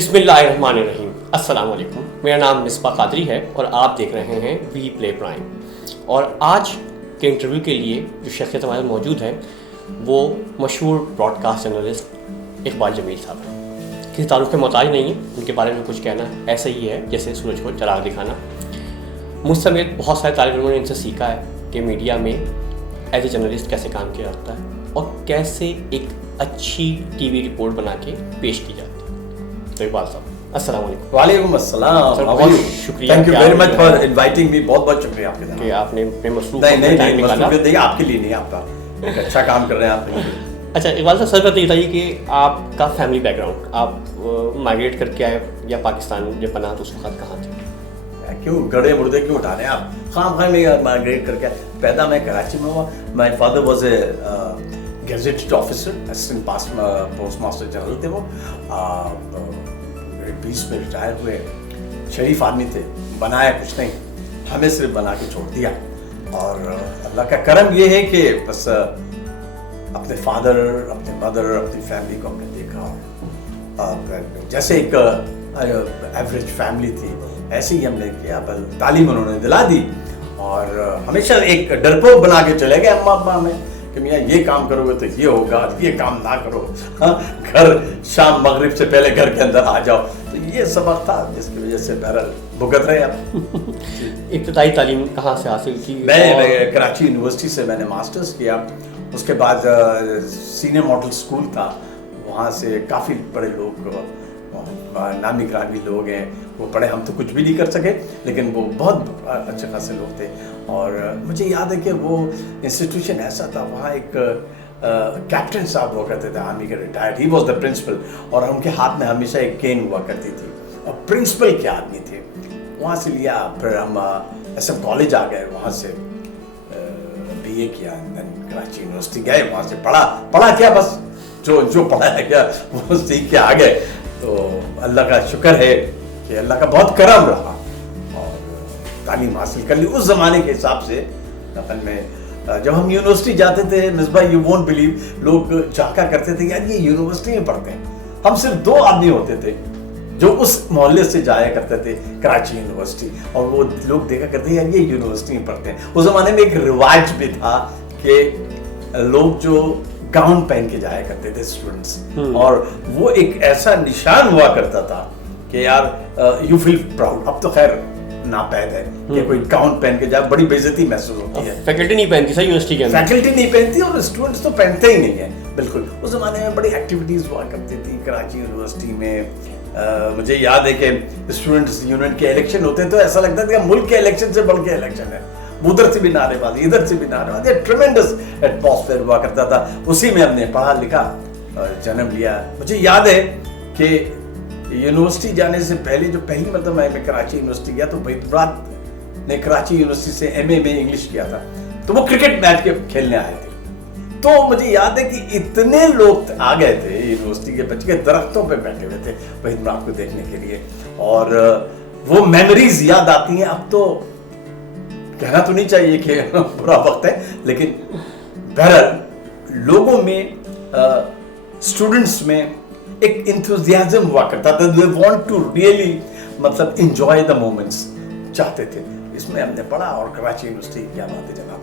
बिस्मिल्लाहिर्रहमानिर्रहीम। अस्सलाम वालेकुम। मेरा नाम मिसबा कादरी है और आप देख रहे हैं वी प्ले प्राइम। और आज के इंटरव्यू के लिए जो शख्सियत हमारे मौजूद है वो मशहूर ब्रॉडकास्ट जर्नलिस्ट इकबाल जमील साहब हैं। किसी तारुफ के मोहताज नहीं है, उनके बारे में कुछ कहना ऐसा ही है जैसे सूरज को चराग दिखाना। मुझ समेत बहुत सारे तालिब इल्मों ने इनसे सीखा है कि मीडिया में एज ए जर्नलिस्ट कैसे काम किया जाता है और कैसे एक अच्छी टीवी रिपोर्ट बना के पेश की जाती है। तो इकबाल साहब अस्सलाम वालेकुम। वालेकुम अस्सलाम। शुक्रिया, thank you very much for inviting me. बहुत बहुत शुक्रिया आपके कि आपने अपने मसरूफ टाइम निकाला। नहीं, आपके लिए नहीं, आपका एक अच्छा काम कर रहे हैं आप। अच्छा इकबाल साहब, सर बताइए कि आपका फैमिली बैकग्राउंड, आप माइग्रेट करके आए या पाकिस्तान जब बना तो उस वक्त कहाँ थे? क्यों गड़े मुर्दे क्यों उठा रहे हैं आप? खाम में माइग्रेट करके पैदा मैं कराची में हुआ। My father was a gazetted officer, assistant post master general थे वो। 20 में रिटायर हुए। शरीफ आदमी थे, बनाया कुछ नहीं, हमें सिर्फ बना के छोड़ दिया। और अल्लाह का करम ये है कि बस अपने फादर, अपने मदर, अपनी फैमिली को हमने देखा। जैसे एक एवरेज फैमिली थी ऐसे ही हमने किया। तालीम उन्होंने दिला दी और हमेशा एक डरपोक बना के चले गए अम्मा अब्बा में कि मियाँ ये काम करोगे तो ये होगा, ये काम ना करो, हाँ, घर शाम मगरिब से पहले घर के अंदर आ जाओ। तो ये सबक था जिसकी वजह से बहरहाल भुगत रहे आप। इब्तिदाई तालीम कहाँ से हासिल की? मैं कराची यूनिवर्सिटी से मैंने मास्टर्स किया। उसके बाद सीनियर मॉडल स्कूल था, वहाँ से काफ़ी बड़े लोग, नामी ग्रामी लोग हैं, वो पढ़े। हम तो कुछ भी नहीं कर सके लेकिन वो बहुत अच्छे खासे लोग थे। और मुझे याद है कि वो इंस्टीट्यूशन ऐसा था, वहाँ एक कैप्टन साहब हुआ करते थे आर्मी के, retired, he was the principal. और उनके हाथ में हमेशा एक केन हुआ करती थी और प्रिंसिपल के आदमी थे। वहाँ से लिया, फिर हम SM कॉलेज आ गए, वहाँ से BA किया, कराची यूनिवर्सिटी गए, वहाँ से पढ़ा क्या, बस जो पढ़ाया गया वो सीख के आ गए। तो अल्लाह का शुक्र है कि अल्लाह का बहुत करम रहा और तालीम हासिल कर ली उस ज़माने के हिसाब से। अपन में जब हम यूनिवर्सिटी जाते थे मिसबा, यू वोंट बिलीव, लोग झांका करते थे यार ये यूनिवर्सिटी में पढ़ते हैं। हम सिर्फ 2 आदमी होते थे जो उस मोहल्ले से जाया करते थे कराची यूनिवर्सिटी, और वो लोग देखा करते यार ये यूनिवर्सिटी में पढ़ते हैं। उस ज़माने में एक रिवाज भी था कि लोग जो गाउन पहन के जाया करते थे स्टूडेंट्स, और वो एक ऐसा निशान हुआ करता था कि यार यू फील प्राउड। अब तो खैर नापैद है कि कोई गाउन पहन के जाए, बड़ी बेइज्जती महसूस होती है। फैकल्टी नहीं पहनती सर यूनिवर्सिटी के अंदर, फैकल्टी नहीं पहनती और स्टूडेंट्स तो पहनते ही नहीं है बिल्कुल। उस जमाने में बड़ी एक्टिविटीज हुआ करती थी कराची यूनिवर्सिटी में। मुझे याद है कि स्टूडेंट्स यूनियन के इलेक्शन होते तो ऐसा लगता था कि मुल्क के इलेक्शन से बढ़ के इलेक्शन है, उधर से भी नारेबाजी, इधर से भी नारेबाजी, ट्रेमेंडस एटमॉस्फेयर हुआ करता था। उसी में हमने पढ़ा लिखा और जन्म लिया। मुझे याद है कि यूनिवर्सिटी जाने से पहले जो पहली मतलब मैं कराची यूनिवर्सिटी गया तो वहीद ने कराची यूनिवर्सिटी से MA में इंग्लिश किया था, तो वो क्रिकेट मैच के खेलने आए थे। तो मुझे याद है कि इतने लोग आ गए थे यूनिवर्सिटी के बच्चे, दरख्तों पे बैठे हुए थे वहीद को देखने के लिए, और वो मेमोरीज याद आती हैं। अब तो कहना तो नहीं चाहिए कि बुरा वक्त है, लेकिन बहरहाल लोगों में, स्टूडेंट्स में एक इंथुजियाज्म हुआ करता था। दे वांट टू रियली मतलब एंजॉय द मोमेंट्स चाहते थे। इसमें हमने पढ़ा और कराची यूनिवर्सिटी क्या बात है जनाब।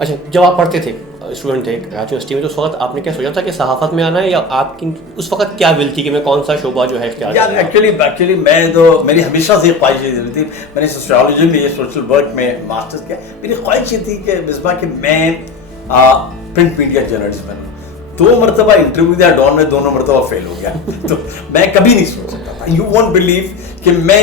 अच्छा जब आप पढ़ते थे, स्टूडेंट थे कराची यूनिवर्सिटी में, तो उस वक्त आपने क्या सोचा था कि सहाफत में आना है, या आपकी उस वक्त क्या विल थी कि मैं कौन सा शोबा जो है इख्तियार करूं? एक्चुअली मैं तो, मेरी हमेशा से ख्वाहिश थी, मैंने सोशियोलॉजी में, सोशल वर्क में मास्टर्स किया। मेरी ख्वाहिश थी कि मिसबा कि मैं प्रिंट मीडिया जर्नलिस्ट बनूं। 2 मरतबा इंटरव्यू दिया डॉन में, दोनों मरतबा फेल हो गया। तो मैं कभी नहीं सोच सकता था, यू वोंट बिलीव कि मैं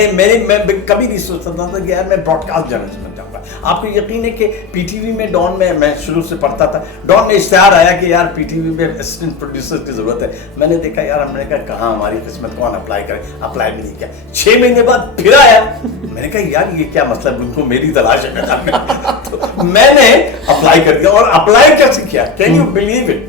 कभी नहीं सोच सकता था कि यार मैं ब्रॉडकास्ट जर्नलिस्ट बन जाऊंगा। आपको यकीन है कि PTV में डॉन में मैं शुरू से पढ़ता था। डॉन में इश्तिहार आया कि यार PTV में असिस्टेंट प्रोड्यूसर की जरूरत है। मैंने देखा यार, हमने कहा कहाँ हमारी किस्मत, कौन अप्लाई करे, अप्लाई भी नहीं किया। 6 महीने बाद फिर आया, मैंने कहा यार ये क्या मतलब, उनको मेरी तलाश है मैदान में। तो मैंने अप्लाई कर दिया, और अप्लाई कैसे किया, कैन यू बिलीव इट,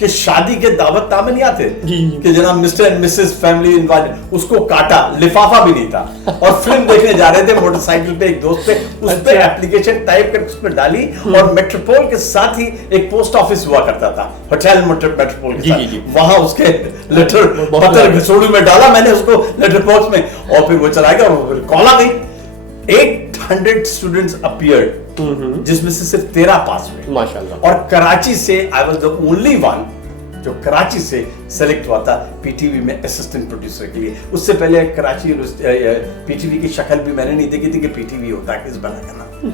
कि शादी के दावतनामे नहीं आते जी। कि जनाब mister and Mrs family invited, उसको काटा, लिफाफा भी नहीं था और फिल्म देखने जा रहे थे मोटरसाइकिल पे एक दोस्त पे, उस पे एप्लीकेशन टाइप कर उसमें डाली और मेट्रोपोल के साथ ही एक पोस्ट ऑफिस हुआ करता था, होटल मेट्रोपोल के साथ, वहां उसके लेटर पत्र घसोड़ू में डाला मैंने उसको लेटर बॉक्स में और फिर वो चला गया और कॉल आ गई। 800 स्टूडेंट्स अपीयर्ड जिसमें से सिर्फ 13 पास हुए माशाल्लाह। और कराची से I was the only one जो कराची से सेलेक्ट हुआ था पीटीवी में असिस्टेंट प्रोड्यूसर के लिए। उससे पहले कराची पीटीवी की शक्ल भी मैंने नहीं देखी थी कि पीटीवी होता है किस बना का नाम।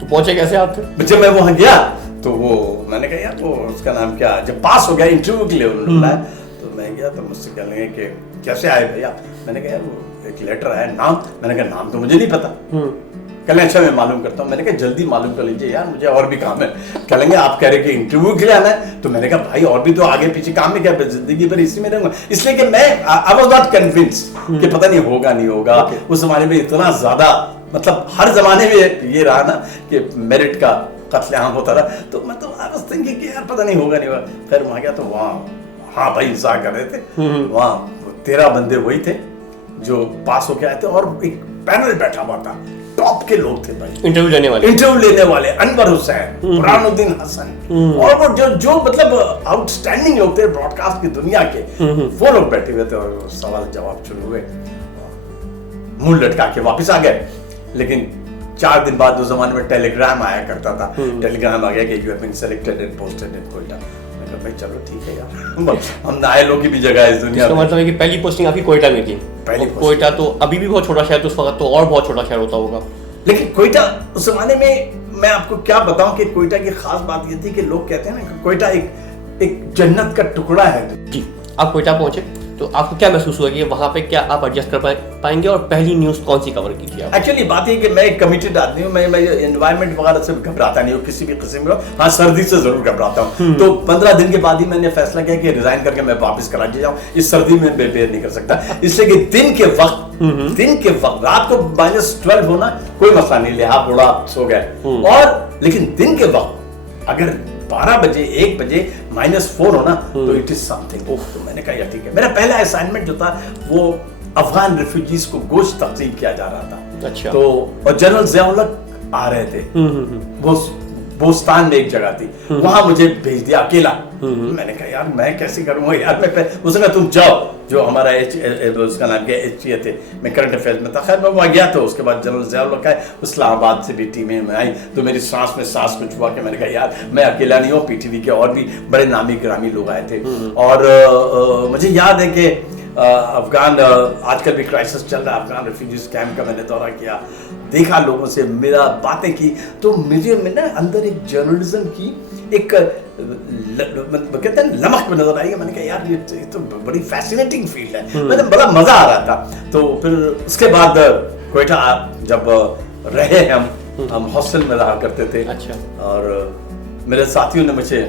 तो पहुंचे कैसे आप थे? जब मैं वहां गया तो वो मैंने कहा यार वो उसका नाम क्या, जब पास हो गया इंटरव्यू के लिए उन्होंने बुलाया तो मैं गया तो मुझसे कहने लगे कि कैसे आए भैया, मैंने कहा यार वो एक लेटर आया, नाम, मैंने कहा नाम तो मुझे नहीं पता। कहने अच्छा मैं मालूम करता हूँ। मैंने कहा जल्दी मालूम कर लीजिए यार मुझे और भी काम है। कहेंगे आप कह रहे कि इंटरव्यू के लिए आना है, तो मैंने कहा भाई और भी तो आगे पीछे काम है क्या, जिंदगी भर इसी में रहूंगा। इसलिए कि मैं आई वाज नॉट कन्विंस्ड कि पता नहीं होगा नहीं होगा। उस जमाने में इतना ज्यादा मतलब हर जमाने में ये रहा ना कि मेरिट का कत्लेआम होता रहा, तो मतलब आई वाज थिंकिंग कि यार पता नहीं होगा नहीं होगा। फिर वहां गया तो वहाँ हाँ भाई इंतजार कर रहे थे, वहाँ 13 बंदे वही थे जो पास होके आए थे और एक पैनल बैठा हुआ था, टॉप के लोग थे भाई इंटरव्यू लेने वाले अनवर हुसैन, बुरहानुद्दीन हसन और वो जो मतलब आउटस्टैंडिंग लोग थे ब्रॉडकास्ट की दुनिया के, वो लोग बैठे हुए थे और सवाल जवाब शुरू हुए। मुंह लटका के वापस आ गए। लेकिन 4 दिन बाद उस जमाने में टेलीग्राम आया करता था, टेलीग्राम आ गया कि you have been selected and posted in Quetta. भाई चलो ठीक है यार हम नए लोग की भी जगह है इस दुनिया में। मतलब है कि पहली पोस्टिंग आपकी कोयटा में थी। कोयटा तो अभी भी बहुत छोटा शहर, तो उस वक्त तो और बहुत छोटा शहर होता होगा। लेकिन कोयटा उस जमाने में मैं आपको क्या बताऊं कि कोयटा की खास बात ये थी कि लोग कहते हैं ना कि कोयटा एक जन्नत का टुकड़ा है। जी, आप कोयटा पहुंचे तो आपको क्या महसूस हुआ कि वहां पे क्या आप एडजस्ट कर पाएंगे और पहली न्यूज़ कौन सी कवर की थी आप? एक्चुअली बात ये कि मैं एक कमिटेड आदमी हूँ, मैं एनवायरनमेंट वगैरह से घबराता नहीं हूँ किसी भी किस्म में। हाँ सर्दी से जरूर घबराता हूँ। तो 15 दिन के बाद ही मैंने फैसला किया कि रिजाइन करके मैं वापस कराची जाऊँ, इस सर्दी में बेर नहीं कर सकता। इसलिए कि दिन के वक्त रात को -12 होना कोई मसला नहीं, लिहाज बुढ़ा सो गए, और लेकिन दिन के वक्त अगर 12 बजे 1 बजे -4 होना तो इट इज समथिंग। तो मैंने कहा यार ठीक है। मेरा पहला असाइनमेंट जो था वो अफगान रिफ्यूजीज को गोश्त तकसीम किया जा रहा था। अच्छा। तो और जनरल ज़ियाउल आ रहे थे, वो बोस्तान में एक जगह थी, वहां मुझे भेज दिया अकेला। मैंने कहा यार मैं कैसे करूंगा यार, मैं उसने कहा तुम जाओ, जो हमारा उसका नाम क्या HCA थे, मैं करंट अफेयर्स में था। खैर मैं वहाँ गया तो उसके बाद जनरल ज़ियाउल का इस्लामाबाद से भी टीमें में आई, तो मेरी सांस में सांस कुछ हुआ कि मैंने कहा यार मैं अकेला नहीं हूँ, पीटीवी के और भी बड़े नामी ग्रामी लोग आए थे। और मुझे याद है कि अफगान आजकल भी क्राइसिस चल रहा है, अफगान रिफ्यूजीज कैंप का मैंने दौरा किया, देखा लोगों से, मेरा बातें की, तो मुझे ना अंदर एक जर्नलिज्म की एक कहते हैं लमक में नजर आई। मैंने कहा यार ये तो बड़ी फैसिनेटिंग फील्ड है, मतलब बड़ा मजा आ रहा था। तो फिर उसके बाद कोयटा जब रहे हम हॉस्टल में रहा करते थे। अच्छा। और मेरे साथियों ने मुझे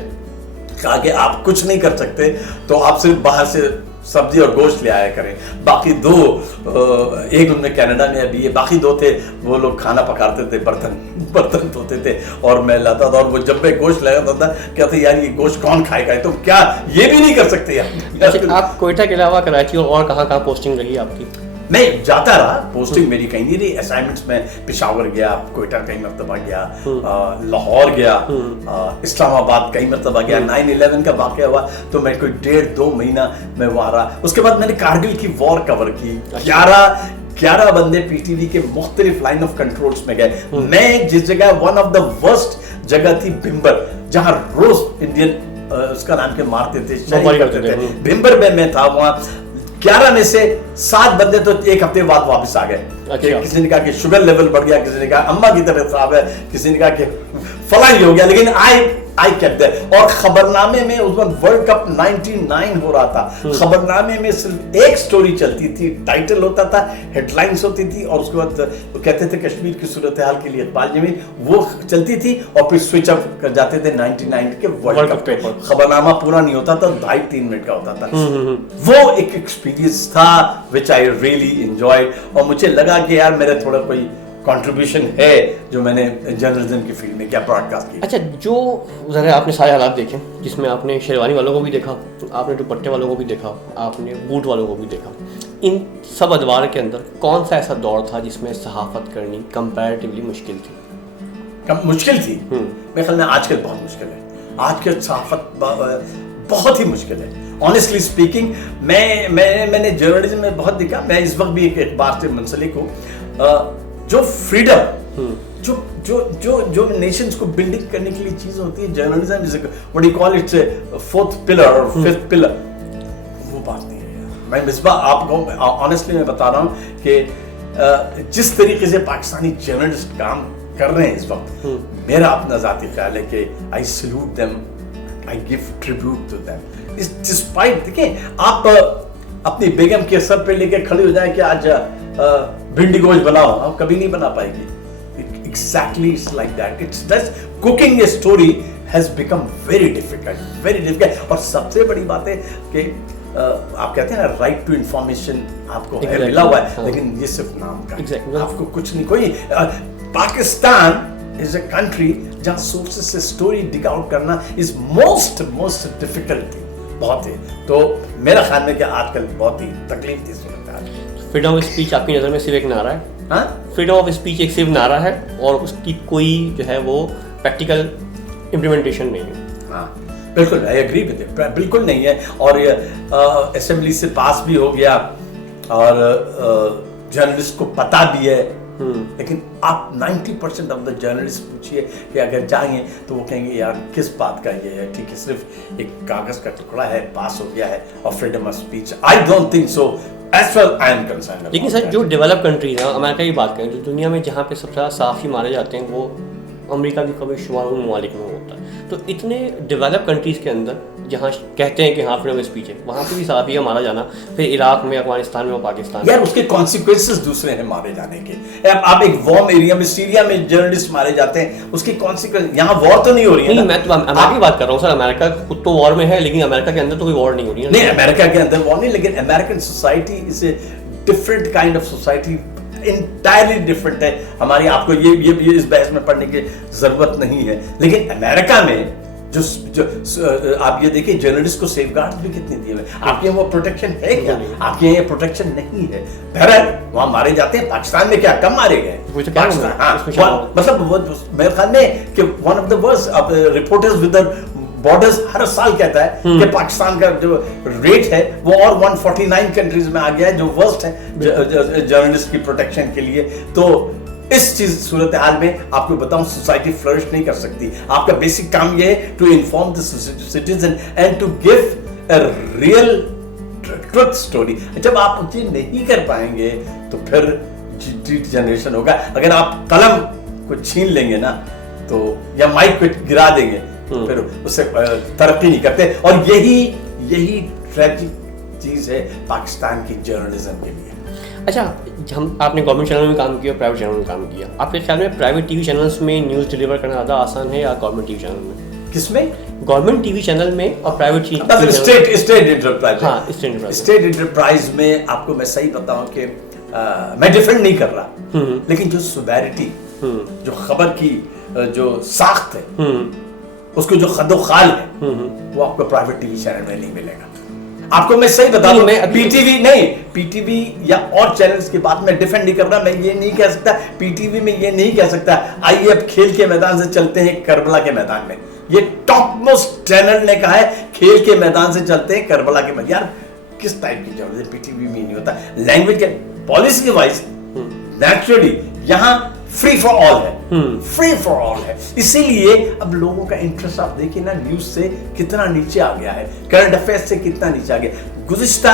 कहा कि आप कुछ नहीं कर सकते तो आप सिर्फ बाहर से सब्जी और गोश्त ले आया करें। बाकी 2 एक उनमें कनाडा में अभी है, बाकी 2 थे वो लोग खाना पकाते थे, बर्तन धोते थे और मैं लाता था। और वो जब मैं गोश्त लगाता था कहते यार ये गोश्त कौन खाएगा, तो क्या ये भी नहीं कर सकते यार। आप कोयटा के अलावा कराची और कहाँ पोस्टिंग रही आपकी? मैं जाता रहा, पोस्टिंग मेरी कहीं नहीं रही। असाइनमेंट्स में पेशावर गया, कोयटा कई मरतबा गया, लाहौर गया, इस्लामाबाद कई मरतबा गया। 9/11 का वाक़या हुआ तो मैं कोई 1.5-2 महीना मैं वहाँ रहा। उसके बाद मैंने कारगिल की वॉर कवर की। 11 बंदे पीटीवी के मुख्तलिफ लाइन ऑफ कंट्रोल्स में गए। मैं जिस जगह वन ऑफ द वर्स्ट जगह थी भिम्बर, जहाँ रोज इंडियन उसका नाम के मारते थे, शहीद करते थे, भिम्बर में मैं था। वहाँ 11 में से 7 बंदे तो 1 हफ्ते बाद वापस आ गए। अच्छा। किसी ने कहा कि शुगर लेवल बढ़ गया, किसी ने कहा अम्मा की तबीयत खराब है, किसी ने कहा कि फलां हो गया, लेकिन आई केप्ट देयर। और खबरनामे में उस वक्त वर्ल्ड कप 99 हो रहा था, खबरनामे में सिर्फ एक स्टोरी चलती थी, टाइटल होता था, हेडलाइंस होती थी, और उसके बाद वो कहते थे कश्मीर की सूरत हाल के लिए इकबाल जमीन, वो चलती थी और फिर स्विच ऑफ कर जाते थे 99 के वर्ल्ड कप पे। खबरनामा पूरा नहीं होता था, 2.5-3 मिनट का होता था। वो एक एक्सपीरियंस था विच आई रियली एंजॉयड। और मुझे लगा कि यार मेरे थोड़ा कोई कंट्रीब्यूशन है जो मैंने जर्नलिज्म की फील्ड में क्या ब्रॉडकास्ट की। अच्छा, जो ज़रा आपने सारे हालात देखे जिसमें आपने शेरवानी वालों को भी देखा, आपने दुपट्टे वालों को भी देखा, आपने बूट वालों को भी देखा, इन सब अदवार के अंदर कौन सा ऐसा दौर था जिसमें सहाफ़त करनी कंपैरेटिवली मुश्किल थी? मुश्किल थी मेरे ख्याल में आजकल बहुत मुश्किल है। आजकल सहाफ़त बहुत ही मुश्किल है। ऑनेस्टली स्पीकिंग मैंने जर्नलिज्म में बहुत देखा। मैं इस वक्त भी एक अखबार से मुंसलिक हूँ। जो फ्रीडम जो जो जो जो नेशंस को बिल्डिंग करने के लिए चीज होती है, journalism is what you call it fourth pillar और फिफ्थ पिलर, वो बात नहीं है। मैं मिसबा आपको ऑनेस्टली मैं बता रहा हूँ कि जिस तरीके से पाकिस्तानी जर्नलिस्ट काम कर रहे हैं इस वक्त, मेरा अपना जाती ख्याल है कि I salute them, I give tribute to them. इस डिस्पाइट देखिए, आप अपनी बेगम के सर पे लेके खड़े हो जाए कि आज भिंडी गोश्त बनाओ, आप कभी नहीं बना पाएगी। Exactly, it's like that. It's just cooking a story has become very difficult. और सबसे बड़ी बात है कि आप कहते हैं ना राइट टू इंफॉर्मेशन आपको है, मिला हुआ है, लेकिन ये सिर्फ नाम का आपको कुछ नहीं। कोई पाकिस्तान इज अ कंट्री जहाँ सोर्सेस से स्टोरी डिग आउट करना इज मोस्ट डिफिकल्ट बहुत है। तो मेरा ख्याल में कि आजकल बहुत ही तकलीफ थी सूरत हाल। फ्रीडम ऑफ स्पीच आपकी नज़र में सिर्फ एक नारा है? हाँ, फ्रीडम ऑफ स्पीच एक सिर्फ नारा है और उसकी कोई जो है वो प्रैक्टिकल इम्प्लीमेंटेशन नहीं है। हाँ बिल्कुल, आई एग्री विद इट, बिल्कुल नहीं है। और ये असेंबली से पास भी हो गया और जर्नलिस्ट को पता भी है, लेकिन आप 90% ऑफ द जर्नलिस्ट पूछिए कि अगर जाएंगे तो वो कहेंगे यार किस बात का ये है, ठीक है सिर्फ एक कागज का टुकड़ा है, पास हो गया है। और freedom of speech I don't think so as far I am concerned। लेकिन सर जो डेवलप कंट्रीज हैं, अमेरिका की बात करें, जो दुनिया में जहाँ पे सबसे ज़्यादा साफ़ी मारे जाते हैं वो अमेरिका भी कभी शुमार उन ममालिक में होता है। तो इतने डेवलप कंट्रीज़ के अंदर जहाँ कहते हैं कि हाँ फ्रीडम ऑफ स्पीच है, वहाँ पे भी साफ़ी है मारा जाना, फिर इराक में, अफगानिस्तान में और पाकिस्तान में। यार उसके कॉन्सिक्वेंसेस दूसरे हैं मारे जाने के। आप एक वॉर्म एरिया में, सीरिया में जर्नलिस्ट मारे जाते हैं, उसकी कॉन्सिक्वेंस, यहाँ वॉर तो नहीं हो रही है। नहीं, मैं तो अमेरिका की बात कर रहा हूँ सर। अमेरिका खुद तो वॉर में है, लेकिन अमेरिका के अंदर तो कोई वॉर नहीं हो रही है। नहीं, अमेरिका के अंदर वॉर नहीं, लेकिन American society is a different kind of society, entirely different है हमारी। आपको ये इस बहस में पढ़ने की जरूरत नहीं है। लेकिन अमेरिका में जो आप ये देखिए जर्नलिस्ट को सेफगार्ड भी कितने दिए हुए। आपके यहाँ वो प्रोटेक्शन है क्या? आपके यहाँ प्रोटेक्शन नहीं है। बहरहाल वहाँ मारे जाते हैं। पाकिस्तान में क्या कम मारे गए? मतलब वो मेरे ख्याल में कि one of the worst reporters with borders हर साल कहता है कि पाकिस्तान का जो रेट है वो और 149 कंट्रीज में आ गया है, जो वर्स्ट है जर्नलिस्ट की प्रोटेक्शन के लिए। तो इस चीज सूरत हाल में आपको बताऊं, सोसाइटी फ्लरिश नहीं कर सकती। आपका बेसिक काम ये है to inform the citizen and to give a real truth story. जब आप ये नहीं कर पाएंगे तो फिर जनरेशन होगा। अगर आप कलम को छीन लेंगे ना तो, या माइक को गिरा देंगे तो फिर उससे तरक्की नहीं करते। और यही ट्रैजिक चीज है पाकिस्तान की जर्नलिज्म के लिए। अच्छा, आपने गवर्नमेंट चैनल में काम किया, प्राइवेट चैनल में काम किया, आपके ख्याल में प्राइवेट टीवी चैनल्स में न्यूज़ डिलीवर करना ज़्यादा आसान है या गवर्नमेंट टीवी चैनल में? किसमें? गवर्नमेंट टीवी चैनल में और प्राइवेट स्टेट एंटरप्राइज। हाँ, स्टेट एंटरप्राइज में आपको मैं सही बताऊं कि मैं डिफेंड नहीं कर रहा, लेकिन जो सुवेरिटी, जो खबर की जो साख्त है, उसको जो खदोखाल है, वो आपको प्राइवेट टीवी चैनल में नहीं मिलेगा। आपको मैं सही बता दूं, पीटीवी या और चैनल्स की बात मैं डिफेंड नहीं कर रहा। मैं ये नहीं कह सकता, पीटीवी में ये नहीं कह सकता आइए अब खेल के मैदान से चलते हैं करबला के मैदान में। ये टॉप मोस्ट चैनल ने कहा है खेल के मैदान से चलते हैं करबला के मैदान। यार किस टाइप की जरूरत है? पीटीवी में नहीं होता। लैंग्वेज के पॉलिसी के वाइज नेचुरली यहाँ फ्री फॉर ऑल है, फ्री फॉर ऑल है। इसीलिए अब लोगों का इंटरेस्ट आप देखिए ना, न्यूज से कितना नीचे आ गया है, करंट अफेयर्स से कितना नीचे आ गया। गुज़िश्ता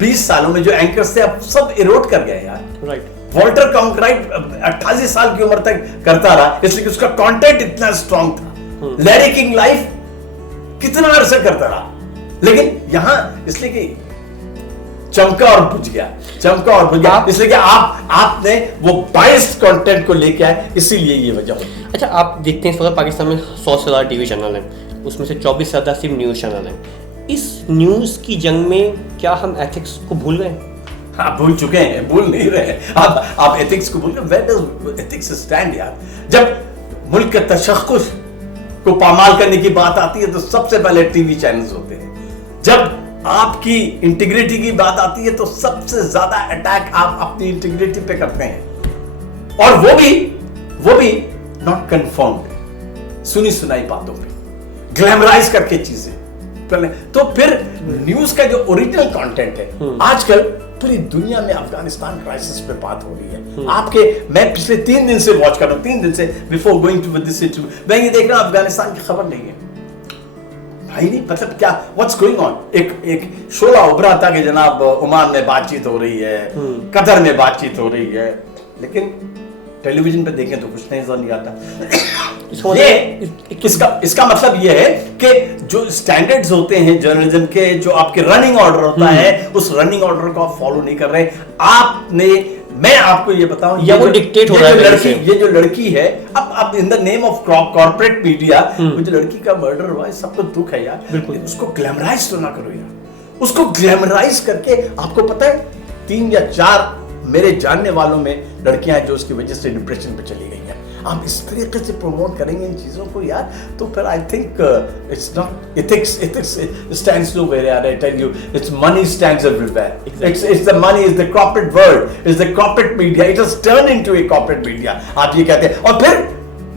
20 सालों में जो एंकर्स थे अब सब इरोड कर गए यार। राइट, वॉल्टर कॉन्क्राइट 88 साल की उम्र तक करता रहा, इसलिए कि उसका कंटेंट इतना स्ट्रांग था। लैरी किंग लाइफ कितना अरसा करता रहा, लेकिन यहां इसलिए कि चमका और बुझ गया, इसलिए कि आपने वो बाइस्ड कंटेंट को लेके आए, इसीलिए ये वजह होगी। अच्छा, आप देखते हैं इस वक्त पाकिस्तान में 100 से ज़्यादा टीवी चैनल हैं, उसमें से 24 से ज़्यादा सिर्फ न्यूज़ चैनल हैं। इस न्यूज़ की जंग में क्या हम एथिक्स को भूल गए? आप भूल चुके हैं, भूल नहीं रहे। आप एथिक्स को भूल गए। वेयर डज एथिक्स स्टैंड यार? जब मुल्क के तशख्खुस को पामाल करने की बात आती है तो सबसे पहले टीवी चैनल्स होते हैं। जब आपकी इंटीग्रिटी की बात आती है तो सबसे ज्यादा अटैक आप अपनी इंटीग्रिटी पे करते हैं, और वो भी नॉट कन्फर्म्ड, सुनी सुनाई बातों पे, ग्लैमराइज करके चीजें। तो फिर न्यूज का जो ओरिजिनल कंटेंट है, आजकल पूरी दुनिया में अफगानिस्तान क्राइसिस पे बात हो रही है। आपके मैं पिछले 3 दिन से वॉच कर रहा हूं, 3 दिन से, before going to this interview मैं ये देख रहा हूं अफगानिस्तान की खबर नहीं है भाई। नहीं मतलब क्या, व्हाट्स गोइंग ऑन? एक शोला उभरा था कि जनाब ओमान में बातचीत हो रही है, कतर में बातचीत हो रही है, लेकिन टेलीविजन पे देखें तो कुछ नहीं आता। ये इसका मतलब ये है कि जो स्टैंडर्ड्स होते हैं जर्नलिज्म के, जो आपके रनिंग ऑर्डर होता है, उस रनिंग ऑर्डर को आप फॉलो नहीं कर रहे। मैं आपको ये बताऊं, या वो डिक्टेट हो रहा है। ये जो लड़की है, अब in the name of corporate media, वो जो लड़की का मर्डर हुआ है, सबको दुख है यार। बिल्कुल, उसको ग्लैमराइज तो ना करो यार। उसको ग्लैमराइज करके, आपको पता है 3 या 4 मेरे जानने वालों में लड़कियां हैं जो उसकी वजह से डिप्रेशन पे चली गई हैं। आप इस तरीके से प्रमोट करेंगे इन चीजों को यार, तो फिर I think it's not ethics stands nowhere यार। I tell you, it's money stands everywhere. It's the money, is the corporate world, is the corporate media, it has turn into a corporate media. आप ये कहते हैं, और फिर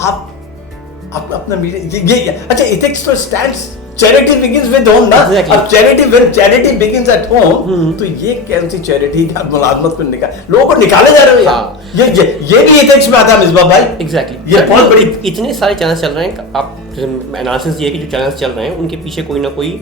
आप अपना media ये अच्छा, एथिक्स तो stands, charity begins with home ना। अब चैरिटी बिगिंस एट होम, तो ये कैसी चैरिटी का मुलाजमत को लोगों को निकाले जा रहे हैं। ये भी एथिक्स में आता है मिसबा भाई। एग्जैक्टली, ये बहुत बड़ी, इतने सारे चैनल्स चल रहे हैं। आप एनालिसिस ये कि जो चैनल्स चल रहे हैं उनके पीछे कोई ना कोई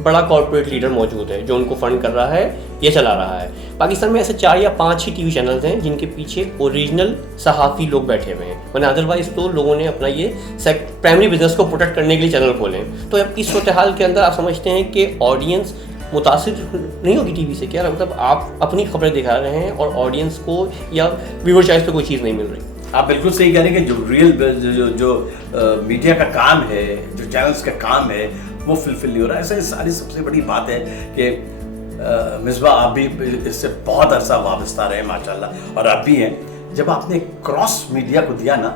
बड़ा कॉर्पोरेट लीडर मौजूद है जो उनको फंड कर रहा है, ये चला रहा है। पाकिस्तान में ऐसे 4 या 5 ही टीवी चैनल्स हैं जिनके पीछे ओरिजिनल सहाफ़ी लोग बैठे हुए हैं, वरना अदरवाइज तो लोगों ने अपना ये प्राइमरी बिजनेस को प्रोटेक्ट करने के लिए चैनल खोले। तो इस सूरत हाल के अंदर आप समझते हैं कि ऑडियंस मुतासिर नहीं होगी टीवी से क्या? मतलब आप अपनी खबरें दिखा रहे हैं और ऑडियंस को या व्यूअर चॉइस पे कोई चीज़ नहीं मिल रही। आप बिल्कुल सही कह रहे हैं कि जो रियल जो मीडिया का काम है, जो चैनल्स का काम है, वो फुलफिल नहीं हो रहा है। ऐसा सारी सबसे बड़ी बात है कि मिसबा आप भी इससे बहुत अरसा वाबस्ता रहे माशाल्लाह, और आप भी हैं। जब आपने क्रॉस मीडिया को दिया ना,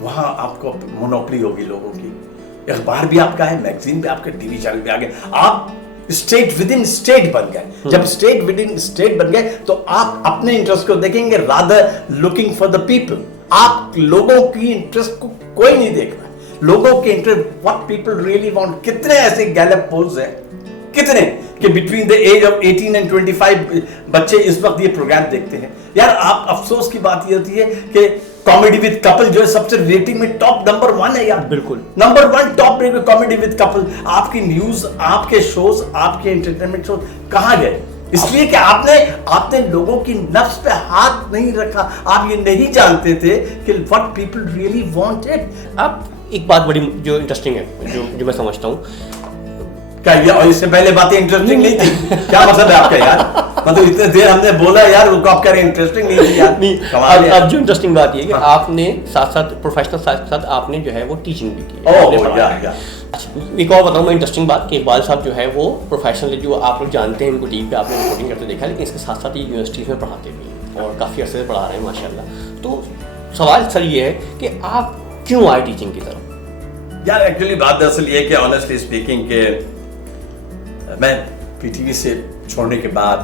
वहाँ आपको मोनोपली होगी लोगों की। अखबार भी आपका है, मैगजीन भी आपके, टीवी चैनल भी आ गए, आप स्टेट विद इन स्टेट बन गए। जब स्टेट विद इन स्टेट बन गए तो आप अपने इंटरेस्ट को देखेंगे rather looking for the people. आप लोगों की इंटरेस्ट को कोई नहीं देख रहा, लोगों के interest, what people really want. कितने ऐसे गैलप पोल्स हैं, कितने कि between the age of 18 and 25 बच्चे इस वक्त ये प्रोग्राम देखते हैं यार। आप अफसोस की बात ये होती है कि कॉमेडी विद कपल जो है सबसे रेटिंग में टॉप नंबर 1 है यार। बिल्कुल नंबर 1 टॉप रेट में कॉमेडी विद कपल। आपकी न्यूज, आपके शोज, आपके एंटरटेनमेंट शोज कहां गए? इसलिए कि आपने लोगों की नफ्स पे हाथ नहीं रखा। आप ये नहीं जानते थे कि व्हाट पीपल रियली वांटेड। आप एक बात बड़ी जो इंटरेस्टिंग है, जो मैं समझता हूँ, क्या ये, और इससे पहले बातें इंटरेस्टिंग नहीं थी? क्या मतलब है आपका यार? मतलब इतने देर हमने बोला यार, वो आप कह रहे इंटरेस्टिंग नहीं थी यार। नहीं, अब जो इंटरेस्टिंग बात ये है कि आपने साथ प्रोफेशनल साथ आपने जो है वो टीचिंग भी की है। एक और बताऊं मैं इंटरेस्टिंग बात कि इकबाल साहब जो है वो प्रोफेशनल, जो आप लोग जानते हैं, इनको टीवी पे आपने रिपोर्टिंग करते देखा, लेकिन इसके साथ साथ ये यूनिवर्सिटीज़ में पढ़ाते भी हैं और काफ़ी अर्से से पढ़ा रहे हैं माशाल्लाह। तो सवाल सर ये है कि आप क्यों आए टीचिंग की तरफ? यार एक्चुअली बात दरअसल ये कि ऑनेस्टली स्पीकिंग के मैं पीटीवी से छोड़ने के बाद,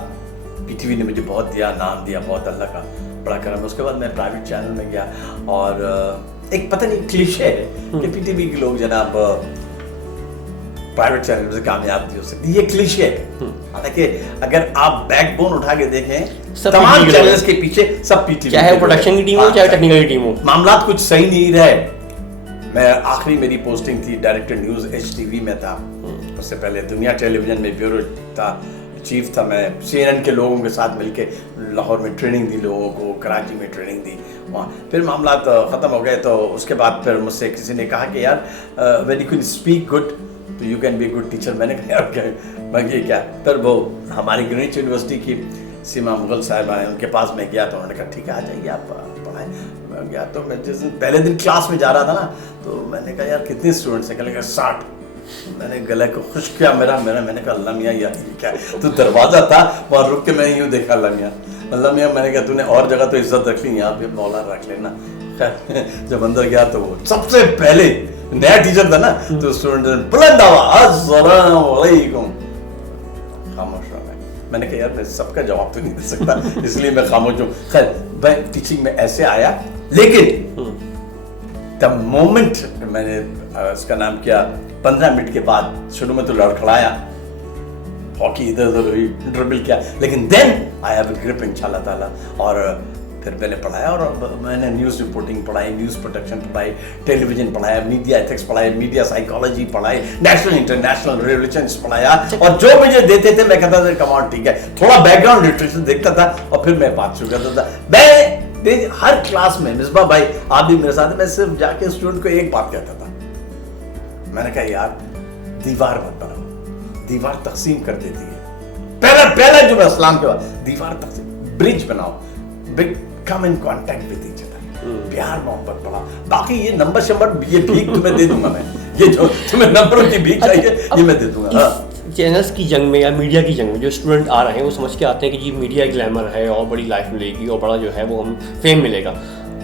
पीटीवी ने मुझे बहुत दिया, नाम दिया, बहुत अल्लाह का बड़ा करम। उसके बाद मैं प्राइवेट चैनल में गया, और एक पता नहीं क्लीशे है कि पीटीवी के लोग जनाब प्राइवेट चैनल से कामयाब नहीं हो सकती, ये क्लीशे है। हालांकि अगर आप बैकबोन उठा के देखें तमाम चैनल्स के पीछे सब पीटीवी, चाहे प्रोडक्शन की टीम हो चाहे टेक्निकल की टीम हो, मामला कुछ सही नहीं रहे। मैं आखिरी मेरी पोस्टिंग थी डायरेक्टर न्यूज़ HTV में था, उससे पहले दुनिया टेलीविजन में ब्यूरो था, चीफ था मैं। CNN के लोगों के साथ मिलके लाहौर में ट्रेनिंग दी लोगों को, कराची में ट्रेनिंग दी वहाँ। फिर मामला ख़त्म हो गए, तो उसके बाद फिर मुझसे किसी ने कहा कि यार when you can speak good तो you can be good teacher. मैंने कहा यार क्या? फिर वो हमारी ग्रीनिच यूनिवर्सिटी की सीमा मुगल साहिबा है, उनके पास मैं गया तो उन्होंने कहा ठीक है आ जाइए आप पढ़ाएं। गया तो मैं जिस दिन पहले दिन क्लास में जा रहा था ना, तो मैंने कहा यार कितने स्टूडेंट्स हैं? कहने लगा 60। मैंने गले को खुश किया मैंने कहा अल्लाह मियाँ यार ये क्या है? तो दरवाजा था वहाँ रुक के मैंने यूँ देखा अल्लाह मियाँ मैंने कहा तूने और जगह तो इज्जत रख ली, यहाँ पे मौला रख लेना। खैर जब अंदर गया तो वो सबसे पहले नया टीचर था ना, तो स्टूडेंट ने बुलंद आवाज़ अस्सलाम वालेकुम, खामोश रहा मैंने कहा यार मैं सबका जवाब तो नहीं दे सकता इसलिए मैं खामोश हूँ। खैर मैं टीचिंग में ऐसे आया, लेकिन द मोमेंट मैंने उसका नाम किया 15 मिनट के बाद शुरू में तो लड़खड़ाया, हॉकी इधर उधर हुई, ड्रिबल किया, लेकिन then I have a grip इंशाल्लाह ताला। और फिर मैंने पढ़ाया और मैंने न्यूज़ रिपोर्टिंग पढ़ाई, न्यूज़ प्रोडक्शन पढ़ाई, टेलीविजन पढ़ाया, मीडिया एथिक्स पढ़ाई, मीडिया साइकोलॉजी पढ़ाई, नेशनल इंटरनेशनल रिलेशंस पढ़ाया, और जो मुझे देते थे मैं कहता था कमाल ठीक है, थोड़ा बैकग्राउंड लिटरेचर देखता था और फिर मैं बात शुरू करता था। मैं हर क्लास में मिसबा भाई आप भी मेरे साथ, मैं सिर्फ जाके स्टूडेंट को एक बात कहता था, मैंने कहा यार दीवार मत बनाओ, दीवार तकसीम कर देती है। पहला जो इस्लाम के बाद दीवार तकसीम, ब्रिज बनाओ, come in contact with each other, प्यार मोहब्बत बढ़ाओ, बाकी ये नंबर शंबर ये भीख तुम्हें दे दूंगा मैं, ये जो तुम्हें नंबरों की भीख चाहिए ये मैं दे दूंगा। चैनल्स की जंग में या मीडिया की जंग में जो स्टूडेंट आ रहे हैं वो समझ के आते हैं कि जी मीडिया ग्लैमर है और बड़ी लाइफ मिलेगी और बड़ा जो है वो हम फेम मिलेगा,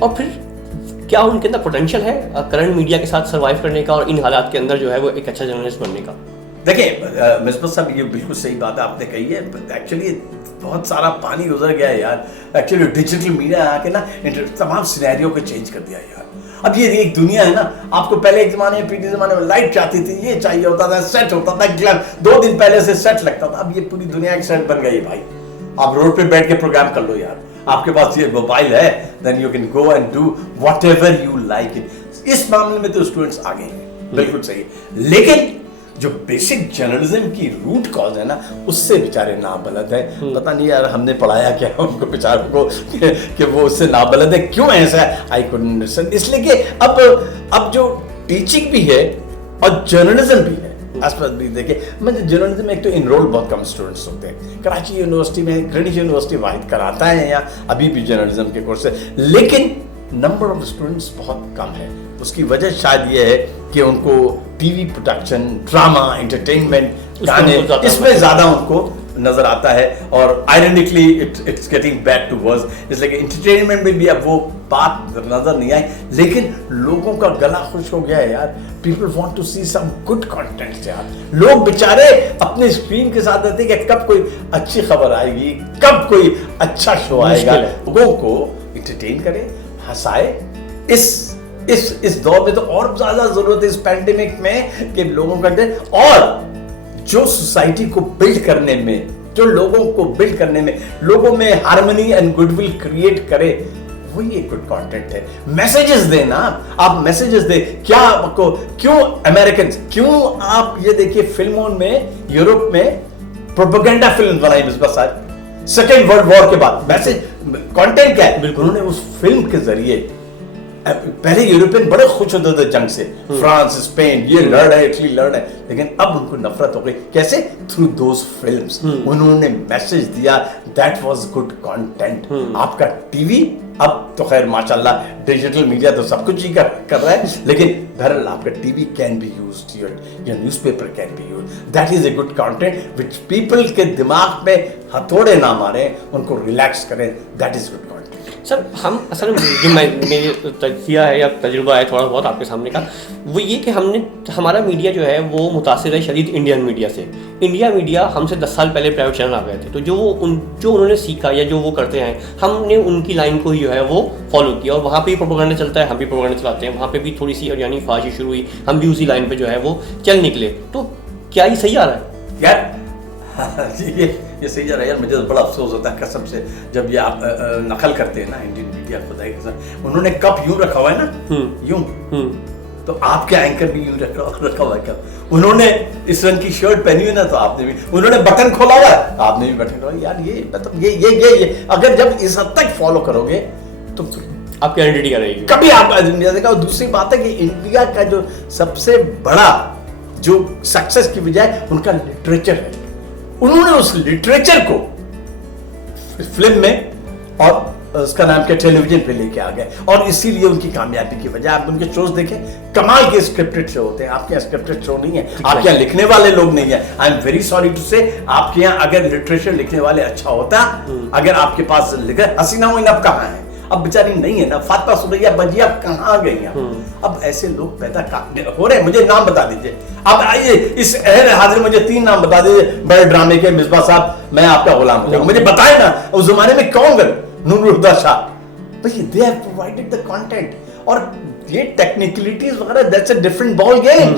और फिर क्या उनके अंदर पोटेंशियल है करंट मीडिया के साथ सर्वाइव करने का और इन हालात के अंदर जो है वो एक अच्छा जर्नलिस्ट बनने का? देखिए मिसबत साहब ये बिल्कुल सही बात है आपने कही है, एक्चुअली बहुत सारा पानी गुजर गया है यार, एक्चुअली डिजिटल मीडिया आके ना तमाम सिनेरियो को चेंज कर दिया यार। अब ये एक दुनिया है ना, आपको पहले एक जमाने में पीटी जमाने में लाइट चाहती थी, ये चाहिए होता था, सेट होता था, ग्लैम 2 दिन पहले से सेट लगता था, अब ये पूरी दुनिया एक सेट बन गई है भाई। आप रोड पे बैठ के प्रोग्राम कर लो यार, आपके पास ये मोबाइल है, then you can go and do whatever you like. इस मामले में तो स्टूडेंट्स आगे हैं, बिल्कुल सही, लेकिन जो बेसिक जर्नलिज्म की रूट कॉज है ना, उससे बेचारे नाबलद है। पता नहीं यार हमने पढ़ाया क्या उनको बेचारों को कि वो उससे नाबलद है, क्यों ऐसा है आई कुडंट अंडरस्टैंड। इसलिए कि अब जो टीचिंग भी है और जर्नलिज्म भी है, भी देखिए मतलब जर्नलिज्म में एक तो इनरोल बहुत कम स्टूडेंट्स होते हैं, कराची यूनिवर्सिटी में ग्रीनिच यूनिवर्सिटी वाहिद कराता है या अभी भी जर्नलिज्म के कोर्स है, लेकिन नंबर ऑफ स्टूडेंट्स बहुत कम है। उसकी वजह शायद ये है कि उनको टीवी प्रोडक्शन, ड्रामा, एंटरटेनमेंट, गाने इसमें ज्यादा उनको नजर आता है, और ironically it's getting back to worse, इसलिए कि एंटरटेनमेंट में भी अब वो बात नजर नहीं आई, लेकिन लोगों का गला खुश हो गया है यार। People want to see some good content यार। लोग बेचारे अपने स्क्रीन के साथ रहते हैं कि कब कोई अच्छी खबर आएगी, कब कोई अच्छा शो आएगा, लोगों को एंटरटेन करे, हंसाए। इस दौर में तो और ज्यादा जरूरत है इस पैंडेमिक में कि लोगों का, और जो सोसाइटी को बिल्ड करने में, जो लोगों को बिल्ड करने में, लोगों में हार्मनी एंड गुडविल क्रिएट करे, वही एक गुड कंटेंट है। मैसेजेस देना, आप मैसेजेस दे, क्या आपको क्यों अमेरिकन, क्यों आप ये देखिए फिल्मों में यूरोप में प्रोपेगेंडा फिल्म बनाई बस आज सेकेंड वर्ल्ड वॉर के बाद, मैसेज कंटेंट क्या है, उन्होंने उस फिल्म के जरिए, पहले यूरोपियन बड़े खुश होते थे जंग से, फ्रांस, स्पेन, ये लड़ रहे, इटली लड़ रहे, लेकिन अब उनको नफरत हो गई। कैसे? Through those films. उन्होंने मैसेज दिया, दैट वाज गुड कंटेंट। आपका टीवी अब तो खैर माशाल्लाह डिजिटल मीडिया तो सब कुछ ही कर रहा है, लेकिन बहरहाल आपका TV can be used, your newspaper can be used, that is a good content which people के दिमाग में हथौड़े ना मारें, उनको रिलैक्स करें, दैट इज गुड। सर हम असल में जो मेरी तजज़िया है या तजुर्बा है थोड़ा बहुत आपके सामने का, वो ये कि हमारा मीडिया जो है वो मुतासिर है शदीद इंडियन मीडिया से। इंडिया मीडिया हमसे 10 साल पहले प्राइवेट चैनल आ गए थे, तो जो उन्होंने सीखा या जो वो करते हैं, हमने उनकी लाइन को ही जो है वो फॉलो किया, और वहाँ पे भी प्रोपेगेंडा चलता है, हम भी प्रोपेगेंडा चलाते हैं, वहाँ पे भी थोड़ी सी यानी फाशी शुरू हुई, हम भी उसी लाइन पर जो है वो चल निकले। तो क्या ये सही आ रहा है यार? ये सही जा रहा है यार। मुझे तो बड़ा अफसोस होता है कसम से, जब ये आप नकल करते हैं ना इंडियन मीडिया, खुदा की कसम, उन्होंने कप यूं रखा हुआ है ना, यूं, तो आपके एंकर भी यूं रखा हुआ है कप। उन्होंने इस रंग की शर्ट पहनी हुई ना, तो आपने भी, उन्होंने बटन खोला हुआ, आपने भी बटन खोला। यार ये मतलब ये अगर जब इस हद तक फॉलो करोगे तो आपकी आइडेंटिटी क्या रहेगी? कभी आपका इंडिया देखा। और दूसरी बात है कि इंडिया का जो सबसे बड़ा जो सक्सेस की वजह है उनका लिटरेचर है। उन्होंने उस लिटरेचर को फिल्म में और उसका नाम क्या टेलीविजन पे लेके आ गए, और इसीलिए उनकी कामयाबी की वजह, आप उनके शोज देखें, कमाल के स्क्रिप्टेड शो होते हैं। आपके यहाँ स्क्रिप्टेड शो नहीं है, आपके यहाँ लिखने वाले लोग नहीं है। I am very sorry to say, आपके यहाँ अगर लिटरेचर लिखने वाले अच्छा होता, अगर आपके पास लिखे, हसीना मोइनब कहाँ है, अब बेचारी नहीं है ना, फातिमा सुरैया बजिया कहाँ गई हैं? अब ऐसे लोग पैदा हो रहे हैं। मुझे नाम बता दीजिए, अब आइए इस अहल हाजिर मुझे 3 नाम बता दीजिए बड़े ड्रामे के, मिसबा साहब मैं आपका गुलाम हो जाऊंगा, मुझे बताए ना उस जमाने में कौन गए, नूरुल हुदा शाह, भैया they have provided the content, और ये टेक्निकलिटीज वगैरह that's a different ball game.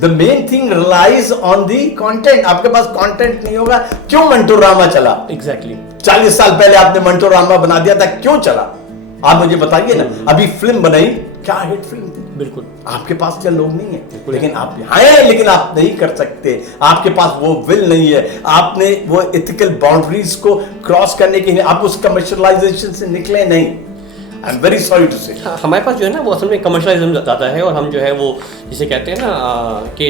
The main thing relies on the content. आपके पास कंटेंट नहीं होगा, क्यों मंटो रामा चला? एग्जैक्टली 40 साल पहले आपने मंटो रामा बना दिया था, क्यों चला? आप मुझे बताइए ना, अभी फिल्म बनाई, क्या हिट फिल्म थी? बिल्कुल। आपके पास क्या लोग नहीं है, लेकिन आप हैं, लेकिन आप नहीं कर सकते, आपके पास वो विल नहीं है, आपने वो एथिकल बाउंड्रीज को क्रॉस करने की, आप उस कमर्शियलाइजेशन से निकले नहीं। I am very sorry to say. हमारे पास जो है ना वो असल में कमर्शलाइज्म ज़्यादा है, और हम जो है वो जिसे कहते हैं ना कि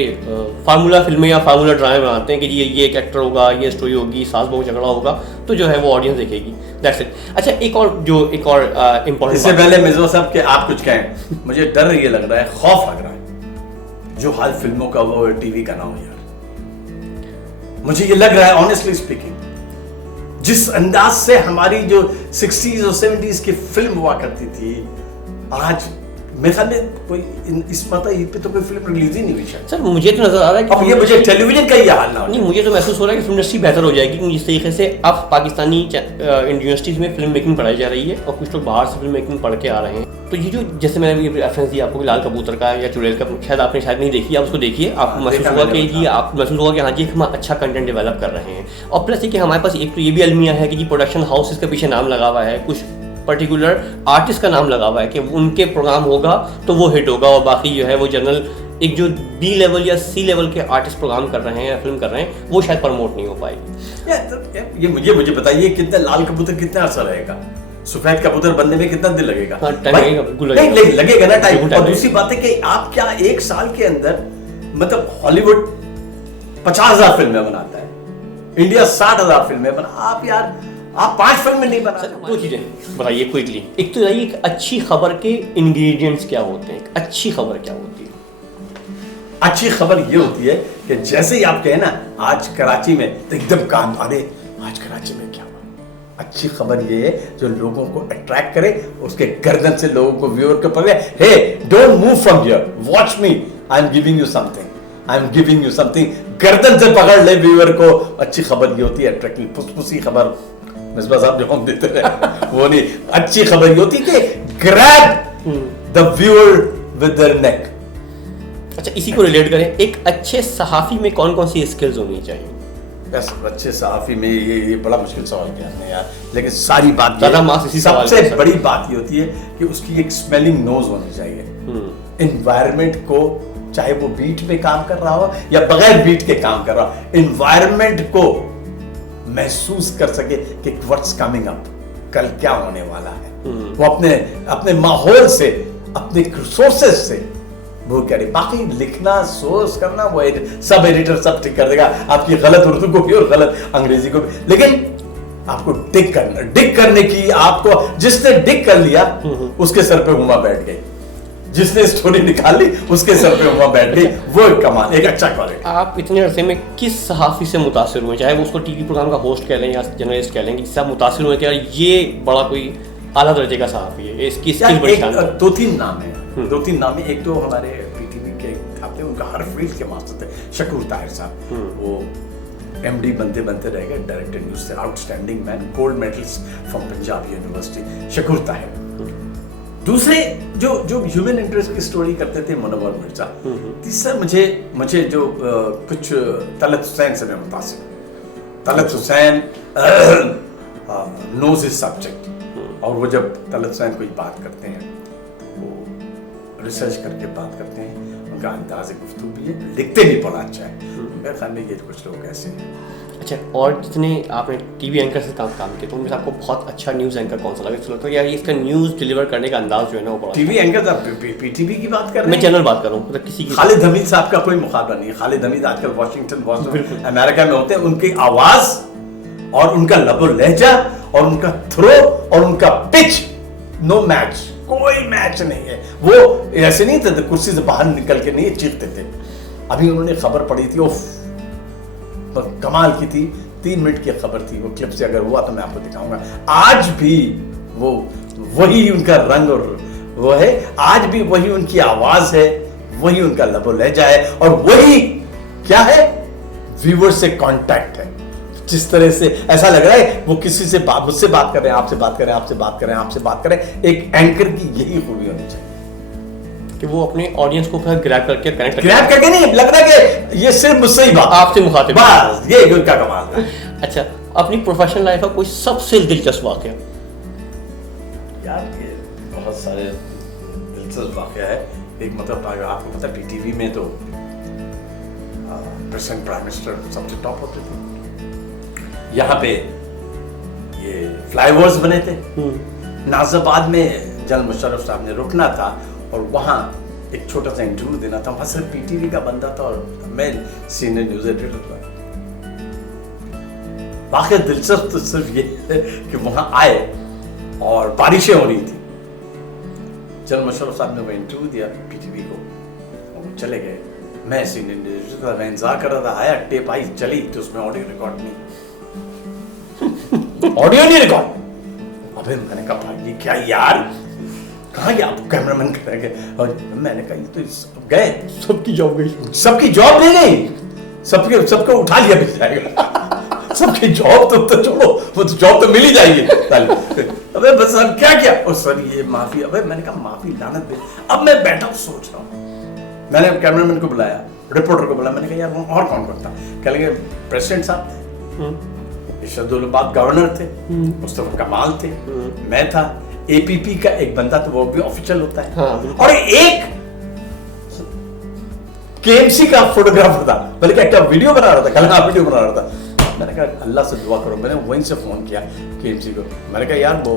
फार्मूला फिल्में या फार्मूला ड्रामे बनाते हैं कि ये एक एक्टर होगा, ये स्टोरी होगी, सास बहू झगड़ा होगा, तो जो है वो ऑडियंस देखेगी, दैट्स इट। अच्छा, एक और इम्पोर्टेंट, इससे पहले मिर्जा साहब के आप कुछ कहें, मुझे डर ये लग रहा है, खौफ लग रहा है, जो हाल फिल्मों का वो टीवी का ना हो यार, मुझे ये लग रहा है ऑनेस्टली स्पीकिंग, जिस अंदाज से हमारी जो 60s और 70s की फिल्म हुआ करती थी, आज मेरे ख्याल में कोई इस ईद पे तो कोई फिल्म रिलीज ही नहीं हुई शायद। सर मुझे तो नजर आ रहा है कि अब ये मुझे टेलीविजन का ही हाल ना हो। नहीं, मुझे तो महसूस हो रहा है कि फिल्म इंडस्ट्री बेहतर हो जाएगी, क्योंकि जिस तरीके से अब पाकिस्तानी यूनिवर्सिटीज़ में फिल्म मेकिंग पढ़ाई जा रही है और कुछ लोग बाहर से फिल्म मेकिंग पढ़ के आ रहे हैं, तो ये जो जैसे मैंने अभी रेफरेंस दिया आपको लाल कबूतर का या चुड़ैल का, शायद नहीं देखी, आप उसको देखिए, आपको महसूस होगा कि जी, आप महसूस होगा कि हाँ जी हम अच्छा कंटेंट डेवलप कर रहे हैं। और प्लस ये कि हमारे पास एक तो ये भी अलमिया है कि जी प्रोडक्शन हाउस इसके पीछे नाम लगा हुआ है, कुछ पर्टिकुलर आर्टिस्ट का नाम लगा हुआ है कि उनके प्रोग्राम होगा तो वो हिट होगा, और बाकी जो है वो जनरल एक जो बी लेवल या सी लेवल के आर्टिस्ट प्रोग्राम कर रहे हैं या फिल्म कर रहे हैं, वो शायद प्रमोट नहीं हो पाएगी। ये मुझे बताइए, कितना लाल कबूतर कितना अर्सा रहेगा, सफेद कबूतर बनने में कितना दिन लगेगा? नहीं लगेगा ना टाइम। और दूसरी बात है कि आप क्या एक साल के अंदर, मतलब हॉलीवुड 50,000 फिल्में बनाता है, इंडिया 60,000 फिल्में बना, आप यार आप 5 फिल्में नहीं बना। दो चीजें बताइए क्विकली, एक तो ये एक अच्छी खबर के इंग्रेडिएंट्स क्या होते हैं, एक अच्छी खबर क्या होती है? अच्छी खबर ये होती है कि जैसे ही आप कहें ना आज कराची में, तो एकदम कान, अरे आज कराची में क्या हुआ। अच्छी खबर ये है जो लोगों को अट्रैक्ट करे, उसके गर्दन से लोगों को, व्यूअर को पकड़े, hey don't move from here, watch me, I am giving you something, I am giving you something, गर्दन से पकड़ ले व्यूअर को। अच्छी खबर ये होती है, अट्रैक्टिव फुसफुसी खबर मिसबा साहब जो हम देते हैं वो नहीं। अच्छी खबर ये होती है कि grab the viewer with their neck. अच्छा, इसी को रिलेट करें, एक अच्छे सहाफी में कौन कौन सी स्किल्स होनी चाहिए? बस अच्छे सहाफी में ये बड़ा मुश्किल सवाल किया आपने यार, लेकिन सारी बात सबसे बड़ी बात ये होती है कि उसकी एक स्मेलिंग नोज होनी चाहिए। इन्वायरमेंट को, चाहे वो बीट पे काम कर रहा हो या बगैर बीट के काम कर रहा हो, इन्वायरमेंट को महसूस कर सके कि व्हाट्स कमिंग अप, कल क्या होने वाला है। वो अपने माहौल से, अपने रिसोर्सेज से वो कह रही। बाकी लिखना, सोर्स करना, वो सब एडिटर सब ठीक कर देगा, आपकी गलत उर्दू को भी और गलत अंग्रेजी को भी, लेकिन आपको डिग करने की, आपको जिसने डिग कर लिया उसके सर पे हुमा बैठ गई, जिसने स्टोरी निकाली उसके सर पे हुआ बैठ गई, वो एक कमाल, एक अच्छा क्वालिटी। आप इतने अरसे में किस सहाफी से मुतासिर हुए, चाहे वो उसको टीवी प्रोग्राम का होस्ट कह लें या जर्नलिस्ट कह लें, कि सब मुतासिर हुए कि यार ये बड़ा कोई आला दर्जे का सहाफी है, इसकी स्किल बड़ी शानदार? 2-3 नाम है, 2-3 नाम है। एक तो हमारे पीटीवी के थे, उनका हर फील्ड के मास्टर थे, शकूर ताहिर साहब, वो एमडी बनते बनते रह गए, डायरेक्टर न्यूज से, outstanding man, gold medallist from Punjab University, Shakoor Tahir. दूसरे जो ह्यूमन इंटरेस्ट की स्टोरी करते थे, मुनव्वर मिर्जा। तीसरा मुझे जो कुछ तलत हुसैन से मैं मुतासिर हूं। Talat Hussain knows his subject, और वो जब तलत हुसैन कोई बात करते हैं तो वो रिसर्च करके बात करते हैं, उनका अंदाज़ गुफ्तगू भी है, लिखते भी बड़ा अच्छा है। मेरे ख्याल में ये कुछ लोग ऐसे हैं। अच्छा, और जितने आपने टीवी एंकर से काम किया, तो उनमें से आपको बहुत अच्छा न्यूज़ एंकर कौन सा लगा? तो यार इसका न्यूज़ डिलीवर करने का अंदाज जो है ना वो बड़ा। टीवी एंकर पीटीवी की बात कर रहे हैं, मैं जनरल बात कर रहा हूँ, मतलब किसी की। खालिद हमीद साहब का कोई मुकाबला नहीं है। खालिद हमीद आजकल वाशिंगटन, बॉस्टन, अमेरिका में होते हैं। उनकी आवाज़ और उनका लबो लहजा और उनका थ्रो और उनका पिच, नो मैच, कोई मैच नहीं है। वो ऐसे नहीं थे कुर्सी से बाहर निकल के नहीं चीखते थे। अभी उन्होंने खबर पड़ी थी, उफ, कमाल की थी, 3 मिनट की खबर थी, वो क्लिप से अगर हुआ तो मैं आपको दिखाऊंगा। आज भी वो वही उनका रंग और वो है, आज भी वही उनकी आवाज है, वही उनका लबो लहजा है, और वही क्या है, व्यूअर से कांटेक्ट है। जिस तरह से ऐसा लग रहा है वो किसी से मुझसे बात कर रहे हैं, आपसे बात कर रहे हैं, आपसे बात कर रहे हैं, आपसे बात कर रहे हैं। एक एंकर की यही खूबी होनी चाहिए कि वो अपने ऑडियंस को ग्रैब करके कनेक्ट ग्रैब करके नहीं, लग रहा है कि ये सिर्फ मुझसे ही बात, आपसे मुखातिब, बस ये उनका कमाल है। अच्छा, अपनी प्रोफेशनल लाइफ का कोई सबसे दिलचस्प वाकया? यार ये बहुत सारे दिलचस्प वाकया है। एक मतलब आपको पता पीटीवी में तो प्रेसिडेंट प्राइम मिनिस्टर सबसे टॉप होते थे। यहाँ पे ये फ्लाईओवर्स बने थे, नाजिबाबाद में जनरल मुशर्रफ साहब ने रुकना था और वहाँ एक छोटा सा इंटरव्यू देना था। वहाँ सिर्फ पीटीवी का बंदा था और मैं सीनियर न्यूज एडिटर था। वाकई दिलचस्प तो सिर्फ ये है कि वहाँ आए और बारिशें हो रही थी। जनरल मुशर्रफ साहब ने वो इंटरव्यू दिया पीटीवी को, वो चले गए। मैं सीनियर न्यूज एडिटर था, मैं इंतजार कर रहा था। आया, टेप आई, चली तो उसमें ऑडियो रिकॉर्ड नहीं, ऑडियो नहीं रिकॉर्ड। अबे मैंने कहा भाई ये क्या यार, कहाँ गया कैमरामैन कर गए? और मैंने कहा ये तो गए, सबकी जॉब गई, सबकी जॉब ले गई, सबको उठा लिया भी जाएगा। सबकी जॉब तो छोड़ो, वो तो जॉब तो मिल ही जाएगी। अबे बस सर क्या किया? और सर ये माफी। अबे मैंने कहा माफी लानत दे। अब मैं बैठा सोच रहा हूँ, मैंने कैमरामैन को बुलाया, रिपोर्टर को बुलाया, मैंने कहा यार और कौन कौन था? कह लगे प्रेसिडेंट साहब, इरशादुल्लाबाद गवर्नर थे, मुस्तफा कमाल थे, मैं था, एपीपी का एक बंदा था, वो भी ऑफिशियल होता है, हाँ, और एक केएमसी का फोटोग्राफर था। मैंने कहा क्या वीडियो बना रहा था? कल हाँ वीडियो बना रहा था। मैंने कहा अल्लाह से दुआ करो। मैंने वहीं से फोन किया केएमसी को, मैंने कहा यार वो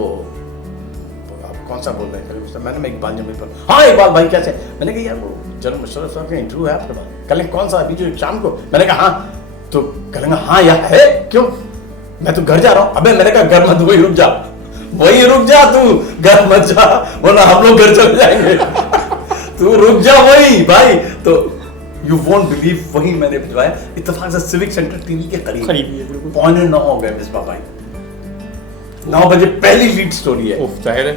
आप कौन सा बोल रहे हैं? मैंने मैं इकबाल जमील पर, हाँ इकबाल भाई कैसे? मैंने कहा यार वो जनरल मुशर्रफ साहब का इंटरव्यू है आपके पास, कल कौन सा? अभी जो शाम को। मैंने कहा हाँ, तो कहेंगे हाँ यार है, क्यों? मैं तो घर जा रहा हूँ। अबे मैंने कहा घर मत, वही रुक जा, वही रुक जा, तू घर मत जा वरना हम लोग घर चले जाएंगे। तू रुक जा वही भाई। तो यू वोंट बिलीव, वही मैंने भिजवाया, इत्तेफाक से सिविक सेंटर टीवी के करीब 9:45 हो गए मिसबा भाई, 9 बजे पहली लीड स्टोरी है, जाहिर है,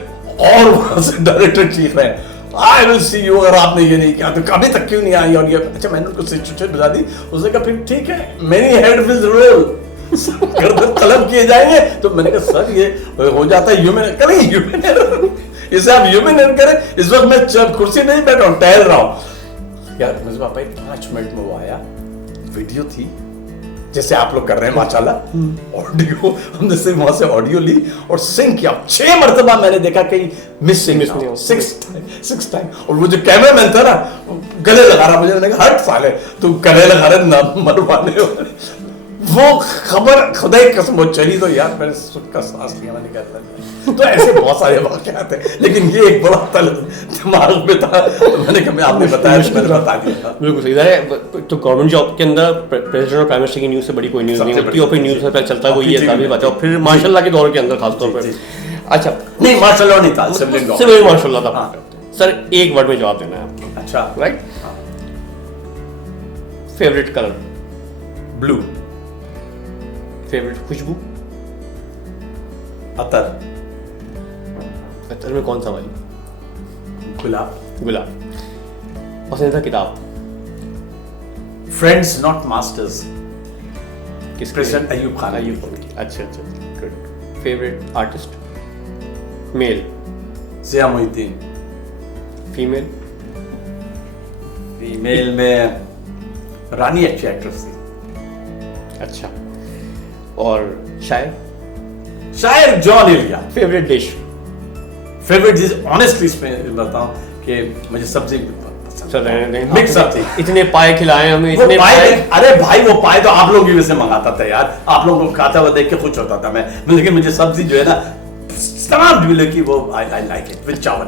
और वहां से डायरेक्टर चीख रहे हैं आई विल सी यू, अगर आपने ये नहीं किया तो अभी तक क्यों नहीं आई? और ये अच्छा, मैंने उनको सिचुएशन बता दी। उसने कहा फिर ठीक है, मेनी हेड विल रोल, गर्दन तलब किए जाएंगे। तो मैंने कहा सर ये हो जाता है ह्यूमन, करें ह्यूमन एरर, इसे आप ह्यूमन एरर करें। इस वक्त मैं कुर्सी नहीं बैठा हूँ, टहल रहा हूँ। यार मिसबा भाई 5 मिनट में वो आया, वीडियो थी जैसे आप लोग कर रहे हैं माशाल्लाह, ऑडियो हमने सिर्फ वहां से ऑडियो ली और सिंक किया। 6 मरतबा मैंने देखा कहीं मिसिंग 6 टाइम। और वो जो कैमरामैन था ना, गले लगा रहा मुझे, मैंने कहा हट साले, तू गले लगा रहे ना मरवाने वाले। वो खबर खुदा ही कसम वो चली तो यार मैंने सुख का सांस लिया, मैंने कहा तो ऐसे बहुत सारे वाकयात हैं, लेकिन ये एक बड़ा तल दिमाग में था, तो मैंने कहा आपने बताया तो मैंने बता दिया। बिल्कुल सही है। तो गवर्नमेंट जॉब के अंदर प्रेसिडेंट और प्राइम मिनिस्टर की न्यूज़ से बड़ी कोई न्यूज़ नहीं होती, और फिर न्यूज़ में पता चलता है वो ये था भी बात है, और फिर माशाल्लाह के दौर के अंदर खासतौर पर। अच्छा नहीं माशाल्लाह नहीं था, सिविल माशाल्लाह था। सर एक वर्ड में जवाब देना है आपको। अच्छा right, favourite colour? Blue. Favourite खुशबू? अतर। अतर में कौन सा वाली? गुलाब। गुलाब। पसंदीदा किताब? फ्रेंड्स नॉट मास्टर्स, किस? प्रेसिडेंट अयूब खान। अयूब खान की। अच्छा अच्छा, good. Favourite artist? Male? Zia Mohiuddin. Female? Female में रानी अच्छी एक्ट्रेस थी। अच्छा, और शायर? शायर Jaun Elia. Favourite dish? Favourite dish honestly इसमें बताऊं कि मुझे सब्जी पसंद है, मिक्स सब्जी। इतने पाए खिलाए हमें, इतने पाए। अरे भाई वो पाए तो आप लोग भी वैसे मंगाता था यार, आप लोगों को खाता हुआ देख के खुश होता था मैं, लेकिन मुझे सब्जी जो है ना तमाम मिले की वो आई लाइक इट विद चावल।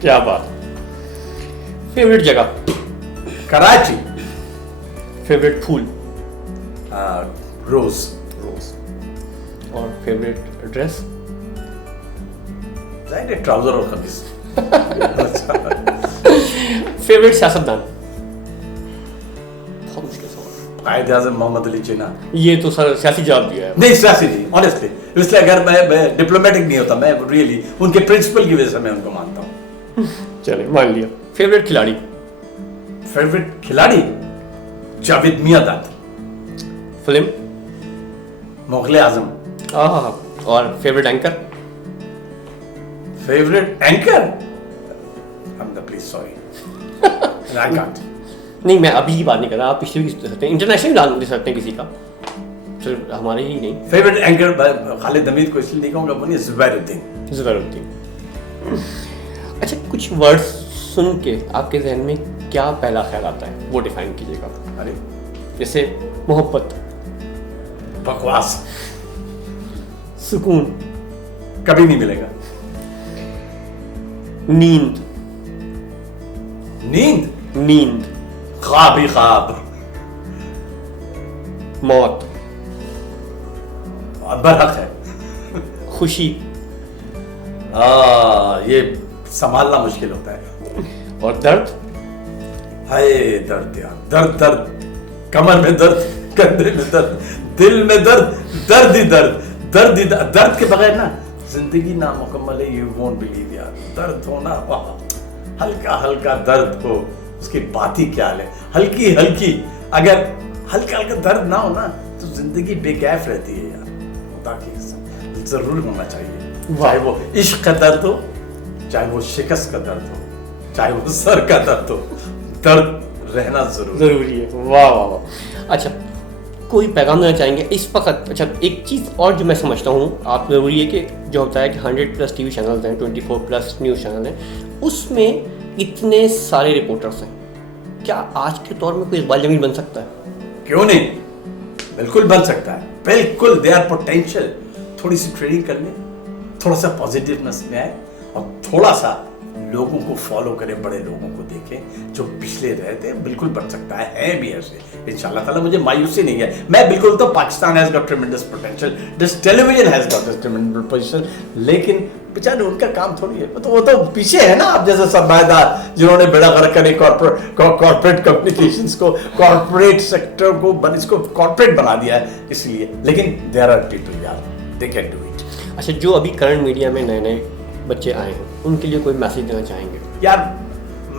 क्या बात। फेवरेट जगह? कराची। फेवरेट फूल? रोज। रोज। और फेवरेट ड्रेस? ट्राउजर और कमीज। फेवरेट सियासतदान? बहुत मुश्किल सवाल। कायदे आज़म मोहम्मद अली जिन्ना। ये तो सर सियासी जवाब दिया है। नहीं, सियासी नहीं, ऑनेस्टली। इसलिए अगर मैं डिप्लोमेटिक नहीं होता, मैं रियली उनके प्रिंसिपल की वजह से मैं उनको मानता हूँ। चले, मान लिया। फेवरेट खिलाड़ी? फेवरेट खिलाड़ी जावेद मियांदाद। फिल्म? मुगले आजम। और favourite anchor? Favourite anchor, please sorry, I can't. नहीं, मैं अभी की बात नहीं कर रहा, आप पिछले भी दे सकते हैं, इंटरनेशनल डाल दे सकते हैं किसी का, सिर्फ हमारे ही नहीं। फेवरेट एंकर खालिद हमीद को इसलिए नहीं कहूँगा, वो ज़ुबैरुद्दीन। ज़ुबैरुद्दीन। अच्छा, कुछ वर्ड्स सुन के आपके जहन में क्या पहला ख्याल आता है, वो डिफाइन कीजिएगा। अरे जैसे मोहब्बत, बकवास, सुकून, कभी नहीं मिलेगा। नींद, नींद, नींद, ख्वाब ही ख्वाब, मौत, बरहक है, खुशी, ये संभालना मुश्किल होता है। और दर्द? हाय दर्द यार, दर्द दर्द, कमर में दर्द, कंधे में दर्द, दिल में दर्द, दर्द ही दर्द, दर्द ही दर्द। दर्द के बगैर ना जिंदगी नामुकम्मल है, यू वोंट बिलीव यार। दर्द होना, वाह, हल्का हल्का दर्द हो, उसकी बात ही क्या है। हल्की हल्की, अगर हल्का हल्का दर्द ना हो ना तो जिंदगी बेकैफ रहती है यार। खुदा की कसम, जरूर होना चाहिए। चाहे वो इश्क का दर्द हो, चाहे वो शिकस्त का दर्द हो, चाहे वो सर का दर्द हो, दर्द रहना जरूरी है। वाह वाह वाह। अच्छा, कोई पैगाम देना चाहेंगे इस वक्त? अच्छा, एक चीज़ और जो मैं समझता हूँ, आप जरूरी है कि जो होता है कि 100+ टीवी चैनल्स हैं, 24+ न्यूज़ चैनल हैं, उसमें इतने सारे रिपोर्टर्स हैं, क्या आज के दौर में कोई इकबाल जमील बन सकता है? क्यों नहीं, बिल्कुल बन सकता है, बिल्कुल। They are potential. थोड़ी सी ट्रेनिंग कर ले, थोड़ा सा पॉजिटिवनेस में आए और थोड़ा सा लोगों को फॉलो करें, बड़े लोगों को देखें जो पिछले रहते, बिल्कुल बन सकता है भी ऐसे। इंशाल्लाह ताला मुझे मायूसी नहीं है। मैं बिल्कुल तो Pakistan has got ट्रेमेंडस potential, this television has got this ट्रेमेंडस potential, लेकिन बेचारे उनका काम थोड़ी है, वो तो पीछे है ना। आप जैसे सरमाएदार जिन्होंने बेड़ा गर्क करे कॉर्पोरेट कम्युनिकेशंस को, कॉर्पोरेट सेक्टर को इसको कॉर्पोरेट बना दिया है, इसलिए। लेकिन देयर आर पीपल यार, दे कैन डू इट। अच्छा, जो अभी करंट मीडिया में नए नए बच्चे आए हैं, उनके लिए कोई मैसेज देना चाहेंगे? यार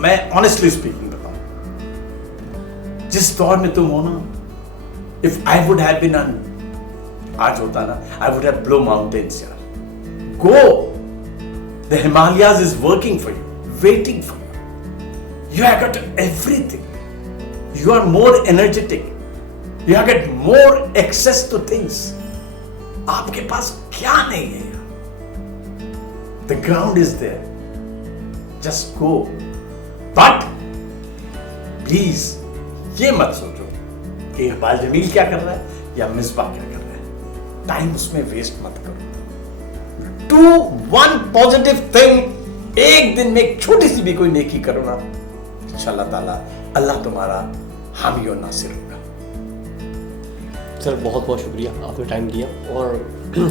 मैं ऑनेस्टली स्पीकिंग बताऊं, जिस दौर में तुम हो ना, if I would have been आज होता ना, I would have blow mountains यार। Go, the Himalayas is working for you, waiting for you. You have got everything, you are more energetic, you have got more access to things. आपके पास क्या नहीं है यार? The ground is there. Just go. But please ये मत सोचो कि इकबाल जमील क्या कर रहा है या मिसबा क्या कर रहा है। टाइम उसमें वेस्ट मत करो। Do one positive thing. एक दिन में एक छोटी सी भी कोई नेकी करो ना, इंशाअल्लाह ताला अल्लाह तुम्हारा हामी और नासिर होगा। सर बहुत बहुत शुक्रिया, आपने टाइम दिया, और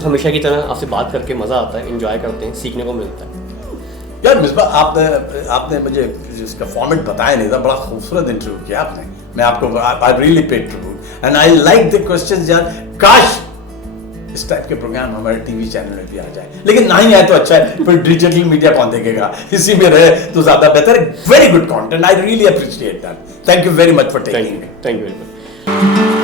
हमेशा की तरह आपसे बात करके मज़ा आता है, एंजॉय करते हैं, सीखने को मिलता है। यार मिसबा, आपने मुझे इसका फॉर्मेट बताया नहीं था, बड़ा खूबसूरत इंटरव्यू किया आपने। मैं आपको I really paid tribute and I like the questions यार। काश इस टाइप के प्रोग्राम हमारे टीवी चैनल में भी आ जाए, लेकिन नहीं आए तो अच्छा है, फिर डिजिटल मीडिया कौन देखेगा, इसी में रहे तो ज्यादा बेहतर है। Very good content, I really appreciate that. Thank you very much for taking. Thank you very much.